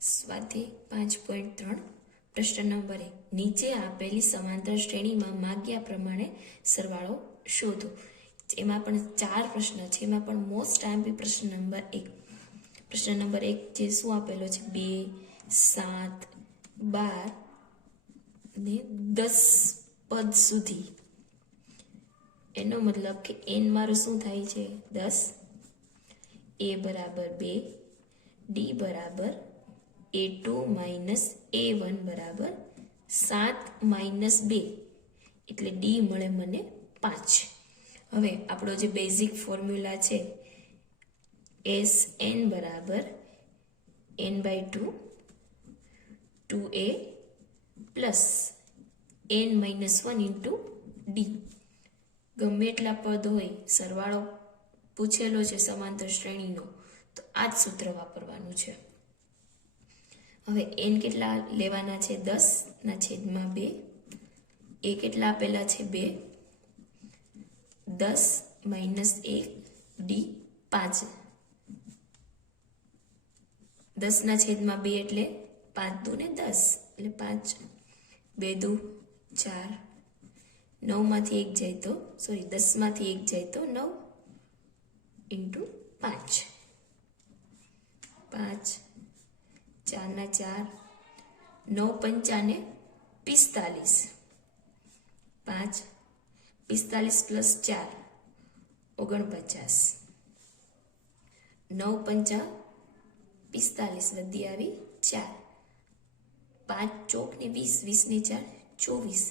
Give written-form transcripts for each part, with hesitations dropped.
સ્વાધ્યાય 5.3 પ્રશ્ન નંબર 1 નીચે આપેલી સમાંતર શ્રેણીમાં માગ્યા પ્રમાણે સરવાળો શોધો. એમાં પણ 4 પ્રશ્ન છે. એમાં પણ મોસ્ટ આઈએમપી પ્રશ્ન નંબર 1. પ્રશ્ન નંબર 1 જે શું આપેલો છે 2, 7, 12 ને 10 પદ સુધી. એનો મતલબ કે n મારો શું થાય છે 10, a બરાબર 2, d બરાબર a2 માઇનસ a1 બરાબર 7 માઇનસ 2 એટલે d મળે મને 5. હવે આપણો જે બેઝિક ફોર્મ્યુલા છે Sn બરાબર n/2 2a plus n minus 1 into d. ગમે એટલા પદ હોય, સરવાળો પૂછેલો છે સમાંતર શ્રેણીનો, તો આ જ સૂત્ર વાપરવાનું છે. હવે n કેટલા લેવાના છે 10/2. એ કેટલા આપેલા છે 2, 10 માઇનસ 1 d 5. 10/2 એટલે 5 દુ ને 10 એટલે 5, 2 દુ 4, 9માંથી 1 જાય તો 10માંથી 1 જાય તો 9 ઇન્ટુ 5. 5 4 9 5 45. 5 45 પ્લસ 4 49. 9 5 45 વધી આવી 4. 5 ચોક ને 20, 20 ને 4 24.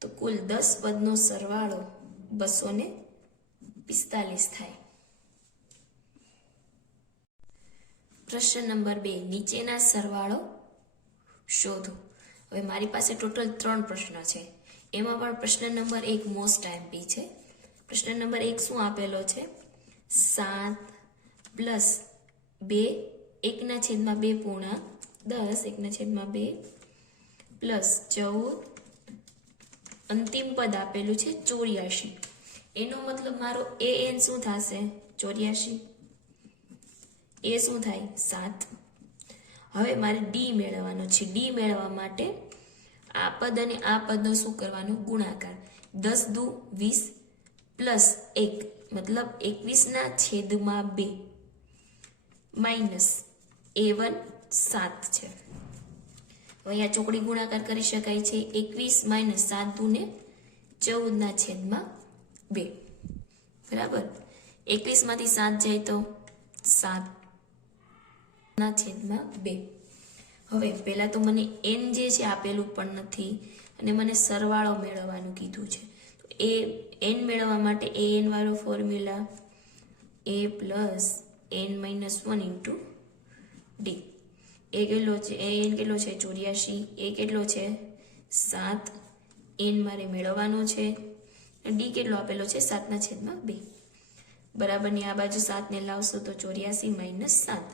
તો કુલ 10 પદનો સરવાળો 245 થાય. પ્રશ્ન નંબર 2 નીચેના સરવાળો શોધો. હવે મારી પાસે ટોટલ 3 પ્રશ્ન છે. એમાં પણ પ્રશ્ન નંબર 1 મોસ્ટ આઈએમપી છે. પ્રશ્ન નંબર 1 શું આપેલો છે 7 પ્લસ 2 1/2 પૂર્ણાંક 10 1/2 પ્લસ 14 અંતિમ પદ આપેલું છે 84. એનો મતલબ મારો an શું થશે 84. એ શું થાય 7. હવે મારે ડી મેળવવાનો છે. ડી મેળવવા માટે આ પદ અને આ પદનો શું કરવાનો ગુણાકાર. 10 દુ 20 પ્લસ 1 મતલબ 21/2 માઇનસ a1 7 છે. હવે અહીંયા ચોકડી ગુણાકાર કરી શકાય છે. 21 માઇનસ 7 દુ ને 14/2 બરાબર. 21માંથી 7 જાય તો 7/2. હવે પહેલા તો મને n જે છે આપેલું પણ નથી અને મને સરવાળો મેળવવાનું કીધું છે. તો એ n મેળવવા માટે an વાળો formula a plus n minus 1 into d. એ કેટલો છે an કેટલો છે 84. એ કેટલો છે 7. n મારે મેળવવાનો છે. d કેટલો આપેલો છે 7/2. બરાબરની આ બાજુ 7 ને લાવશો તો 84 માઇનસ 7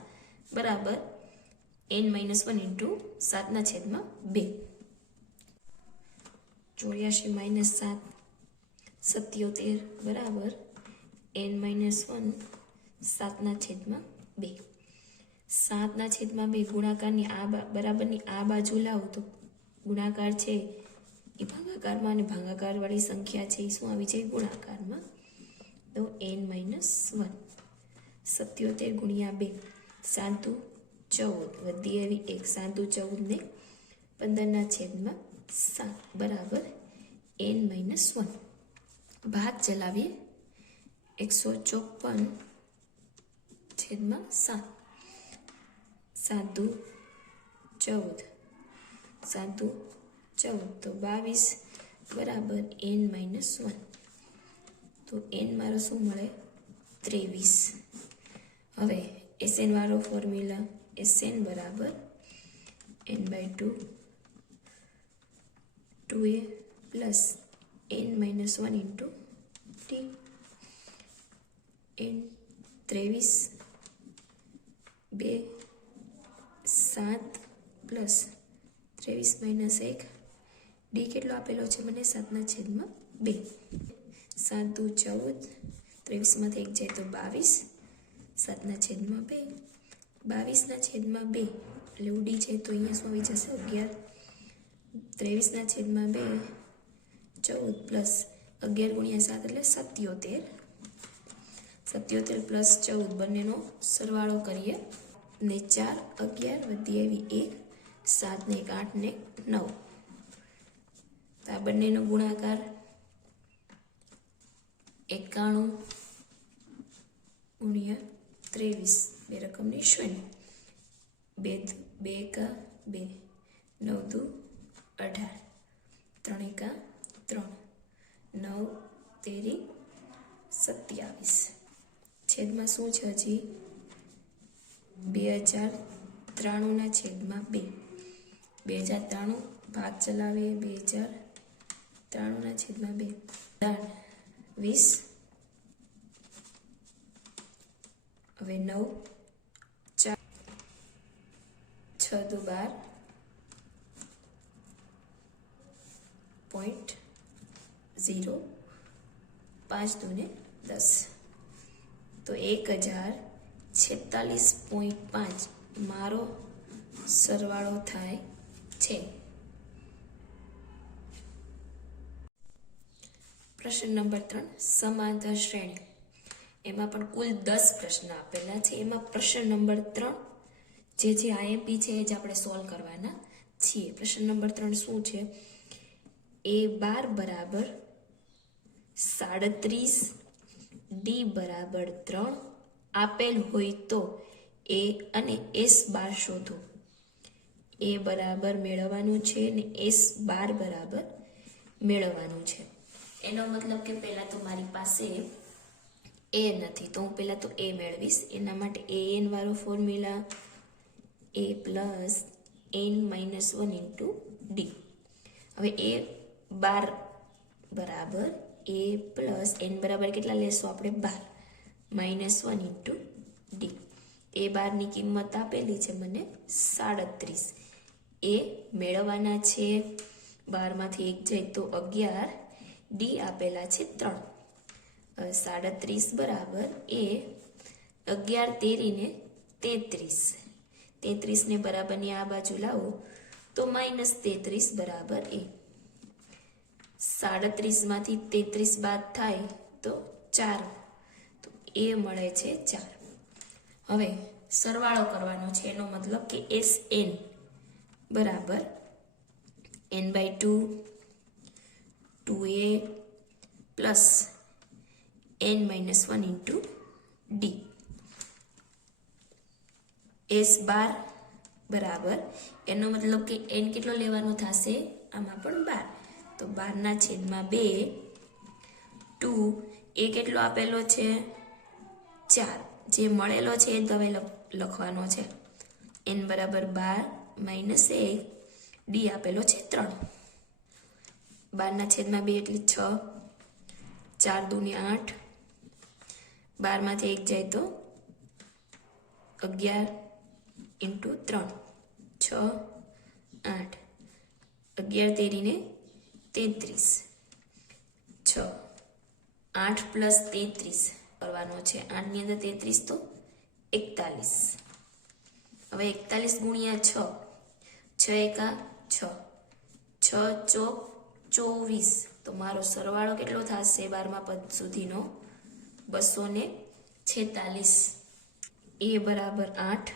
બરાબર n માઇનસ 1 ઇન્ટુ 7/2. 84 માઇનસ 7 77 બરાબર n માઇનસ 1 7/2. 7/2 ગુણાકારની આ બરાબરની આ બાજુ લાવો તો ગુણાકાર છે એ ભાગાકારમાં અને ભાગાકાર વાળી સંખ્યા છે એ શું આવી જાય ગુણાકારમાં. તો n માઇનસ 1 77 ગુણ્યા 2 7 દુ 14 વધી આવી 1 7 દુ 14 ને 15/7 બરાબર n માઇનસ 1. ભાગ ચલાવીએ 154/7 7 દુ 14 7 દુ 14 તો 22 બરાબર n માઇનસ 1. તો n મારો શું મળે 23. હવે Sn વાળો ફોર્મ્યુલા Sn બરાબર n/2 2a plus n minus 1 into t. n 23 2 7 plus 23 minus 1 d કેટલો આપેલો છે મને 7/2. 7 દુ 14 23માંથી 1 જાય તો 22 7/2 22/2 એટલે ડી છે તો અહીંયા શું આવી જશે 11. 23 છેદમાં 2 14 પ્લસ 11 ગુણ્યા 7 એટલે 77. 77 પ્લસ 14 બંનેનો સરવાળો કરીએ ને 4 11 વધી આવી 1 7 ને 1 8 ને 9. તો આ બંનેનો ગુણાકાર 91 ગુણ્યા 23 બે રકમની 0. 2 2 2 9 2 18 3 1 3 9 તેરી 27. છેદમાં શું છે હજી 2093 છેદમાં 2. 2093 ભાગ ચલાવે 2093 છેદમાં 2 20. હવે 9 4 6 2 12 .0 5 2 10. તો 1046.5 મારો સરવાળો થાય છે. પ્રશ્ન નંબર 3 સમાંતર શ્રેણી. એમાં પણ કુલ 10 પ્રશ્ન આપેલા છે. એમાં પ્રશ્ન નંબર 3 જે આઈએમપી છે એ જ આપણે સોલ્વ કરવાના છીએ. પ્રશ્ન નંબર 3 શું છે? A12 બરાબર 37 ડી બરાબર 3 આપેલ હોય તો એ અને S12 શોધો. એ બરાબર મેળવવાનું છે ને S12 બરાબર મેળવવાનું છે. એનો મતલબ કે પહેલા તો મારી પાસે એ નથી તો હું પહેલા તો એ મેળવીશ. એના માટે an વાળો formula a plus n minus 1 into D. હવે A12 બરાબર a પ્લસ n બરાબર કેટલા લેશો આપણે 12 માઇનસ 1 ઇન્ટુ ડી. A12 ની કિંમત આપેલી છે મને 37. એ મેળવવાના છે 12 માંથી 1 જાય તો 11. ડી આપેલા છે 3. 37 બરાબર એ 11 તેરીને 33. 33 ને બરાબરની આ બાજુ લાવો તો માઇનસ 33 બરાબર એ. 37 માંથી 33 બાદ થાય તો 4. તો એ મળે છે 4. હવે સરવાળો કરવાનો છે. એનો મતલબ કે Sn બરાબર n/2 2a plus n-1 into D. S12 બરાબર એનો મતલબ કે n કેટલો લેવાનો થશે આમાં પણ 12. તો 12 છેદમાં 2 2 એ કેટલો આપેલો છે 4. જે મળેલો છે એ હવે લખવાનો છે. n બરાબર 12 માઇનસ 1 ડી આપેલો છે 3. 12 છેદમાં 2 એટલે 6. 4 દૂની 8. 12 માંથી 1 જાય તો 11 ઇન્ટુ 3 6 8. 11 તેરીને 33. 6 8 પ્લસ 33 કરવાનો છે. 8 ની અંદર 33 તો 41. હવે 41 ગુણ્યા 6. 6 એકા 6. 6 ચોક 24. તો મારો સરવાળો કેટલો થશે 12મા પદ સુધીનો 246. એ બરાબર 8.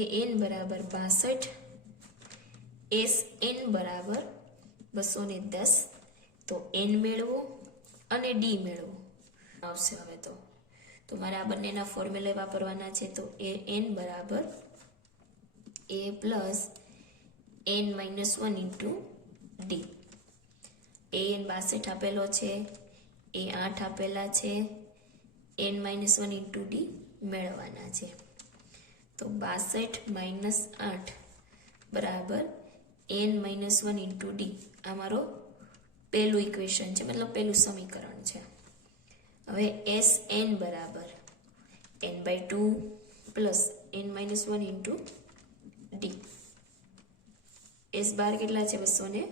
an બરાબર 62. Sn બરાબર 210. તો n મેળવો અને ડી મેળવો આવશે. હવે તો મારે આ બંનેના ફોર્મ્યુલા વાપરવાના છે. તો an બરાબર a plus n-1 into D. an 62 આપેલો છે. એ 8 આપેલા છે. n-1 ઇન્ટુ ડી મેળવવાના છે. તો 62 માઇનસ 8 બરાબર n-1 ઇન્ટુ ડી. આ મારો પહેલું ઇક્વેશન છે, મતલબ પહેલું સમીકરણ છે. હવે Sn બરાબર n/2 plus n-1 into D. S12 કેટલા છે 210.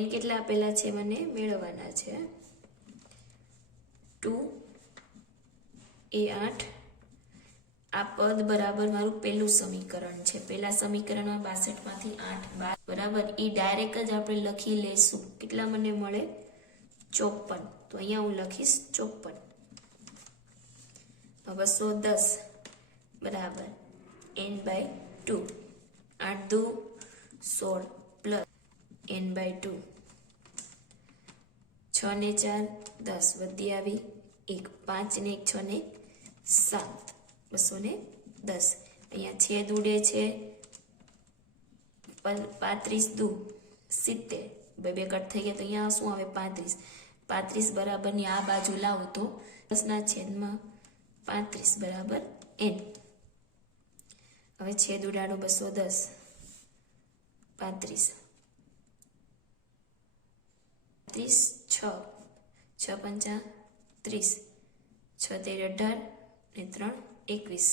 n કેટલા આપેલા છે મને મેળવવાના છે 2 એ 8 આ પદ બરાબર મારું પહેલું સમીકરણ છે. પહેલા સમીકરણમાં 62 માંથી 8 બાદ બરાબર એ ડાયરેક્ટ જ આપણે લખી લેશું. કેટલા મને મળે? 54. તો અહીંયા હું લખીશ 54. 210 બરાબર n/2. 8 દુ 16 પ્લસ n/2. 6 ને 4 10 વધી આવી 1 5 ને 1 6 ને 7 210. અહીંયા છેદ ઉડે છે 35 દુ 70 બે કટ થઈ ગયા તો અહીંયા શું આવે 35 બરાબરની આ બાજુ લાવો તો 10 ના છેદમાં 35 બરાબર n. હવે છેદ ઉડાડો 210 35 6 6 પંચા 30 6 તેર 18 ને 3 21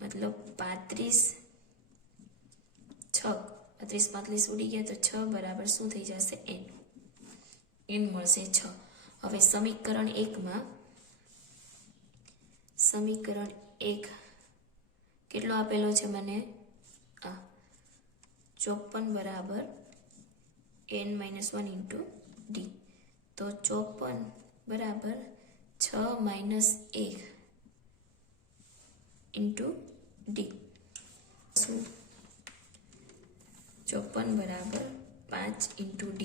મતલબ 35 35 ઉડી ગયા તો 6 બરાબર શું થઈ જશે? n મળશે 6. હવે સમીકરણ 1 માં સમીકરણ 1 કેટલો આપેલો છે મને? 54 બરાબર n-1 ઇન્ટુ d. તો 54 બરાબર 6 - 1 ઇન્ટુ d. 54 બરાબર 5 ઇન્ટુ d.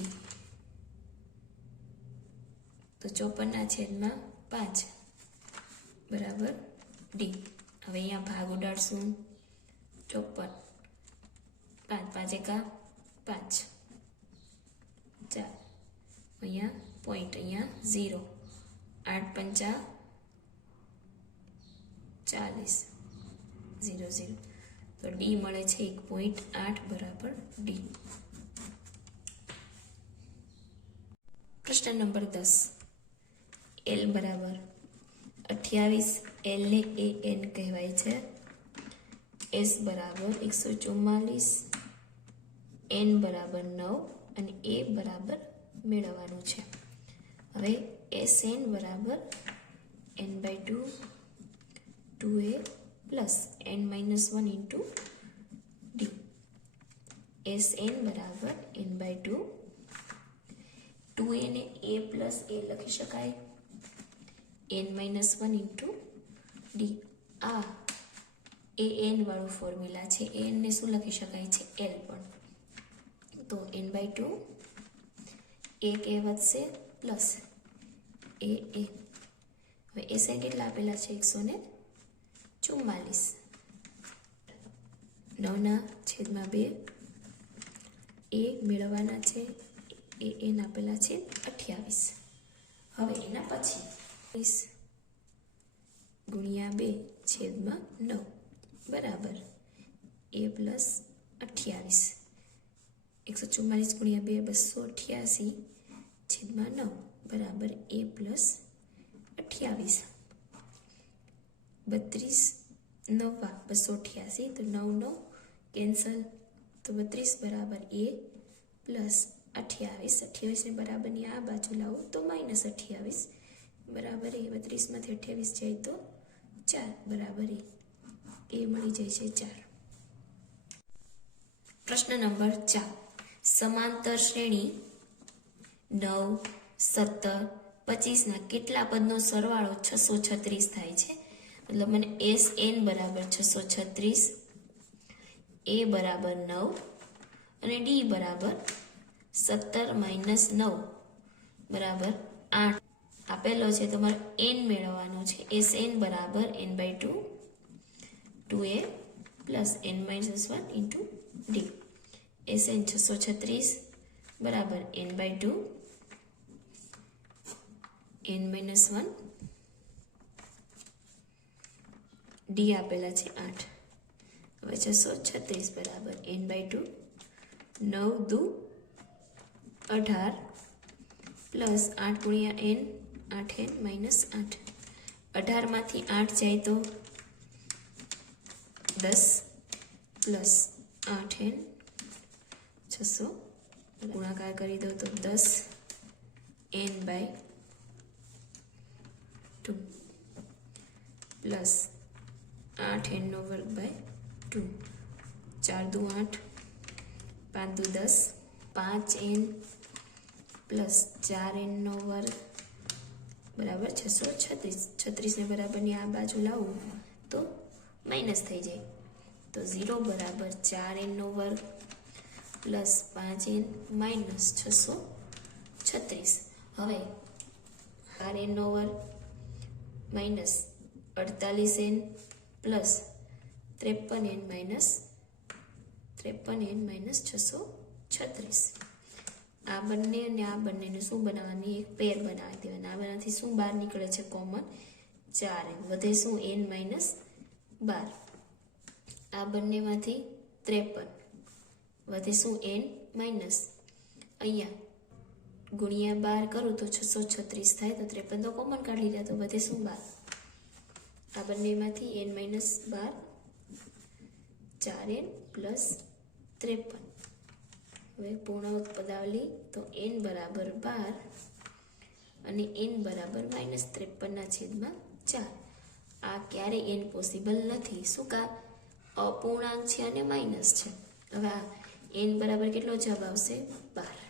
તો 54 ના છેદમાં 5 બરાબર d. હવે અહીંયા ભાગ ઉડાડશું. 54 5 એકા 5 4 અહીંયા પોઈન્ટ, અહીંયા 0 8 પંચા 40 0 0. તો d મળે છે 1.8 બરાબર d. પ્રશ્ન નંબર 10. l બરાબર 28. l ને an કહેવાય છે. s બરાબર 144, n બરાબર 9 અને a બરાબર મેળવવાનું છે. હવે Sn બરાબર n/2 2a plus n-1 into d. Sn બરાબર n/2 2a ને a પ્લસ a લખી શકાય n-1 ઇન્ટુ d. આ an વાળું ફોર્મ્યુલા છે. an ને શું લખી શકાય છે? l પણ. તો n/2 એક a વધશે પ્લસ a. હવે Sn કેટલા આપેલા છે? 144. 9 ના છેદમાં 2 a મેળવવાના છે. an આપેલા છે 28. હવે એના પછી 20 × 2 છેદમાં 9 બરાબર a પ્લસ 28. 144 × 2 288 છેદમાં 9 બરાબર a પ્લસ 28. 32 9 288 તો 9 કેન્સલ તો 32 બરાબર a પ્લસ 28. 28 ને બરાબરની આ બાજુ લાવો તો -28 બરાબર a. 32 માંથી 28 જાય તો 4 બરાબર a મળી જાય છે 4. પ્રશ્ન નંબર 4. સમાંતર શ્રેણી 9 17 25 ના કેટલા પદનો સરવાળો 636 થાય છે? મતલબ મને Sn બરાબર 636, a બરાબર 9 અને d બરાબર 17 - 9 બરાબર 8 આપેલો છે. તમારે n મેળવવાનો છે. Sn બરાબર n/2 2a plus n-1 into d. Sn 636 બરાબર n/2 n-1 d આપેલા છે 8. હવે 636 બરાબર n/2 9 દુ 18 પ્લસ 8 × n 8n -8. 18 માંથી 8 જાય તો 10 પ્લસ 8n 600 ગુણાકાર કરી દો તો 10 n/2 પ્લસ 8n² 4 દુ 8, 5 દુ 10, 5n પ્લસ 4n² બરાબર 636. 36 ને બરાબરની આ બાજુ લાવું તો માઇનસ થઈ જાય, તો 0 બરાબર 4n² પ્લસ 5n માઇનસ 636. હવે 4n² minus 48n plus 53n minus 636. આ બંને અને આ બંનેને શું બનાવવાની, એક પેર બનાવી દેવાની. આ બંનેથી શું બહાર નીકળે છે કોમન, 4n. વધે શું, n માઇનસ 12. આ બંનેમાંથી 53 વધે શું, n માઇનસ, અહીંયા ગુણ્યા 12 કરું તો 636 થાય, તો 53 તો કોમન કાઢી રહ્યા, તો વધે શું, 12. આ બંનેમાંથી n માઇનસ 12, 4n પ્લસ 53. હવે પૂર્ણાંક પદાવલી, તો n બરાબર 12 અને n બરાબર -53/4. આ ક્યારે n પોસિબલ નથી, શું કા, અપૂર્ણાંક છે અને માઇનસ છે. હવે આ n બરાબર કેટલો જવાબ આવશે, 12.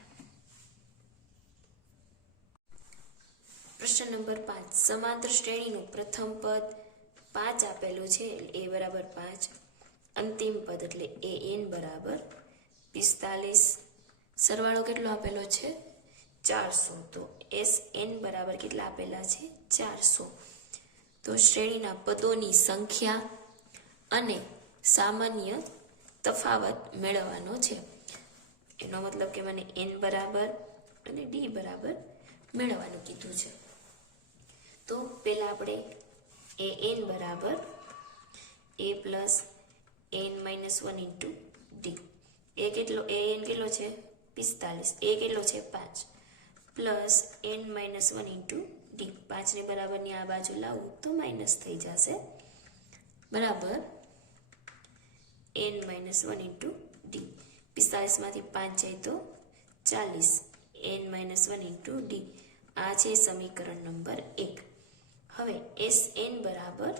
પ્રશ્ન નંબર 5. સમાંતર શ્રેણીનું પ્રથમ પદ 5 આપેલું છે, a બરાબર 5. અંતિમ પદ એટલે an બરાબર 45. સરવાળો કેટલો આપેલો છે, 400. તો Sn બરાબર કેટલા આપેલા છે, 400. તો શ્રેણીના પદોની સંખ્યા અને સામાન્ય તફાવત મેળવવાનો છે. એનો મતલબ કે મને n બરાબર અને d બરાબર મેળવવાનું કીધું છે. તો પહેલા આપણે an બરાબર a plus n minus 1 into D. an કેટલો છે, 45. a કેટલો છે, 5 plus n minus 1 into D. 5 ને બરાબરની આ બાજુ લાવું તો માઇનસ થઈ જશે, બરાબર n માઇનસ 1 ઇન્ટુ ડી. 45 માંથી 5 જાય તો 40, n માઇનસ 1 ઇન્ટુ ડી. આ છે સમીકરણ નંબર 1. હવે Sn બરાબર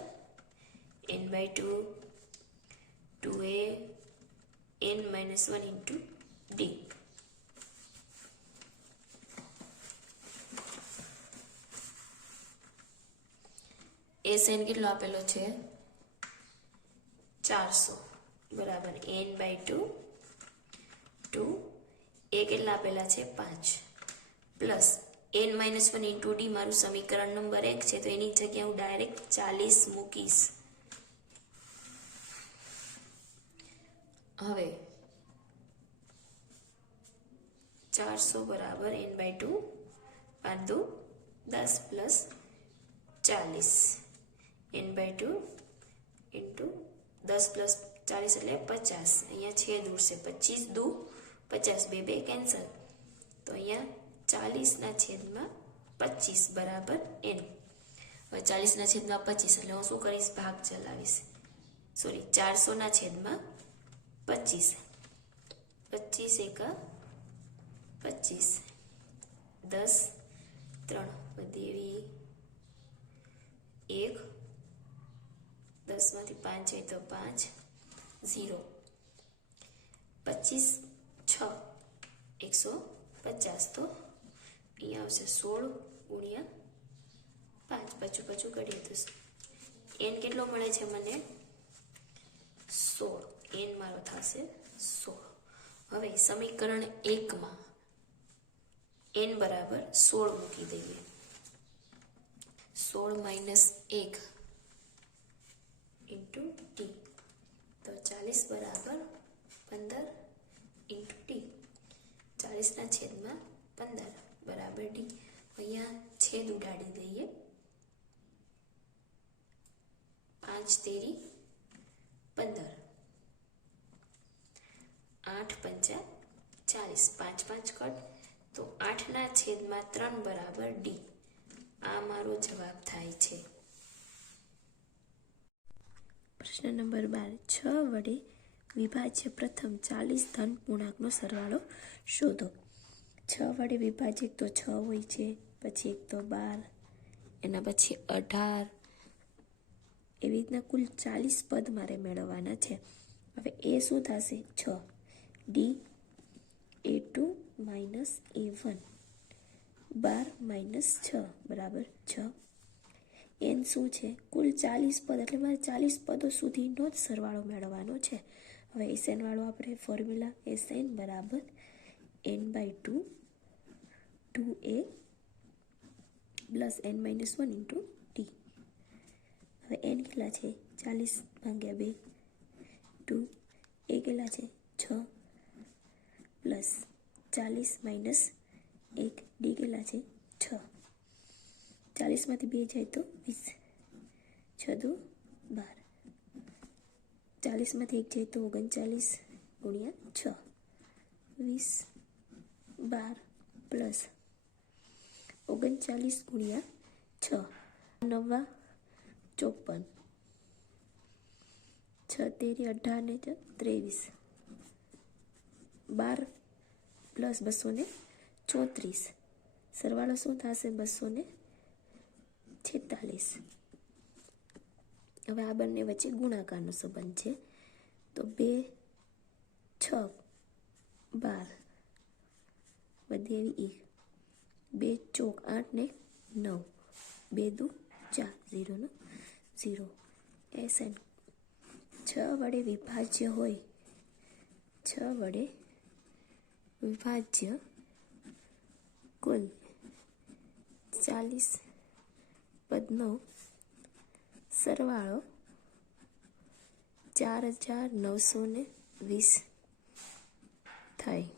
n/2 2a n minus 1 into D. Sn કેટલો આપેલો છે, 400 બરાબર n/2 2, a કેટલા આપેલા છે, 5 plus n minus 1 into D. મારું સમીકરણ નંબર 1 છે, તો એની જગ્યાએ હું ડાયરેક્ટ 40 મૂકીશ. હવે 400 બરાબર n/2 5 દુ 10 પ્લસ 40 n/2 ઇન્ટુ 10 પ્લસ 40 એટલે 50. અહીંયા છેદ ઉડશે, 25 દુ 50, 2 કેન્સલ, તો અહીંયા 40/25 બરાબર n. હવે 40/25 એટલે હું શું કરીશ, ભાગ ચલાવીશ, સોરી 400/25. 25 એકા 25, 10 3 બધી એવી 1, 10 માંથી 5 જાય તો 5, 0, 25 6 150. તો અહીંયા આવશે 16 ગુણ્યા 5, પાછું કરીએ તો n કેટલો મળે છે મને, 16. n મારો થશે 16. હવે સમીકરણ 1 માં n બરાબર 16 મૂકી દઈએ. 16 માઇનસ 1 ઇન્ટુ ટી, તો 40 બરાબર 15 ઇન્ટુ ટી. 40/15 બરાબર ડી. અહીંયા છેદ ઉડાડી દઈએ, 5 તેરી 15, 8 પંચા 40, 5 5 કટ, તો 8/3 બરાબર ડી. આ મારો જવાબ થાય છે. પ્રશ્ન નંબર 12. 6 વડે વિભાજ્ય પ્રથમ 40 ધન પૂર્ણાંકનો સરવાળો શોધો. 6 વડે વિભાજિત તો 6 હોય છે, પછી એક તો 12, એના પછી 18, એવી રીતના કુલ 40 પદ મારે મેળવવાના છે. હવે એ શું થશે? 6. D(a2 - a1) 12 - 6 બરાબર 6. એન શું છે? કુલ 40 પદ, એટલે મારે 40 પદો સુધીનો જ સરવાળો મેળવવાનો છે. હવે એસએન વાળો આપણે ફોર્મ્યુલા એસએન બરાબર n/2 2a plus n-1 into T. હવે એન કેટલા છે? 40/2 2. એ કેટલા છે? 6 પ્લસ 40 માઇનસ 1 ડી કેટલા છે? 6. 40માંથી 2 જાય તો 20. 6 દુ 12. 40માંથી 1 જાય તો 39 ગુણ્યા 6 20 12 પ્લસ 39 ગુણ્યા 6 9 54 6 તેરી 18 ને 23 12 પ્લસ 234. સરવાળો શું થશે? 246. હવે આ બંને વચ્ચે ગુણાકારનો સંબંધ છે. તો 2 6 12 વધી આવી 1 2 ચોક 8 ને 9 2 દુ 4 0 નો 0. એસએન 6 વડે વિભાજ્ય હોય, 6 વડે વિભાજ્ય કુલ 40 પદનો સરવાળો 4920 થાય.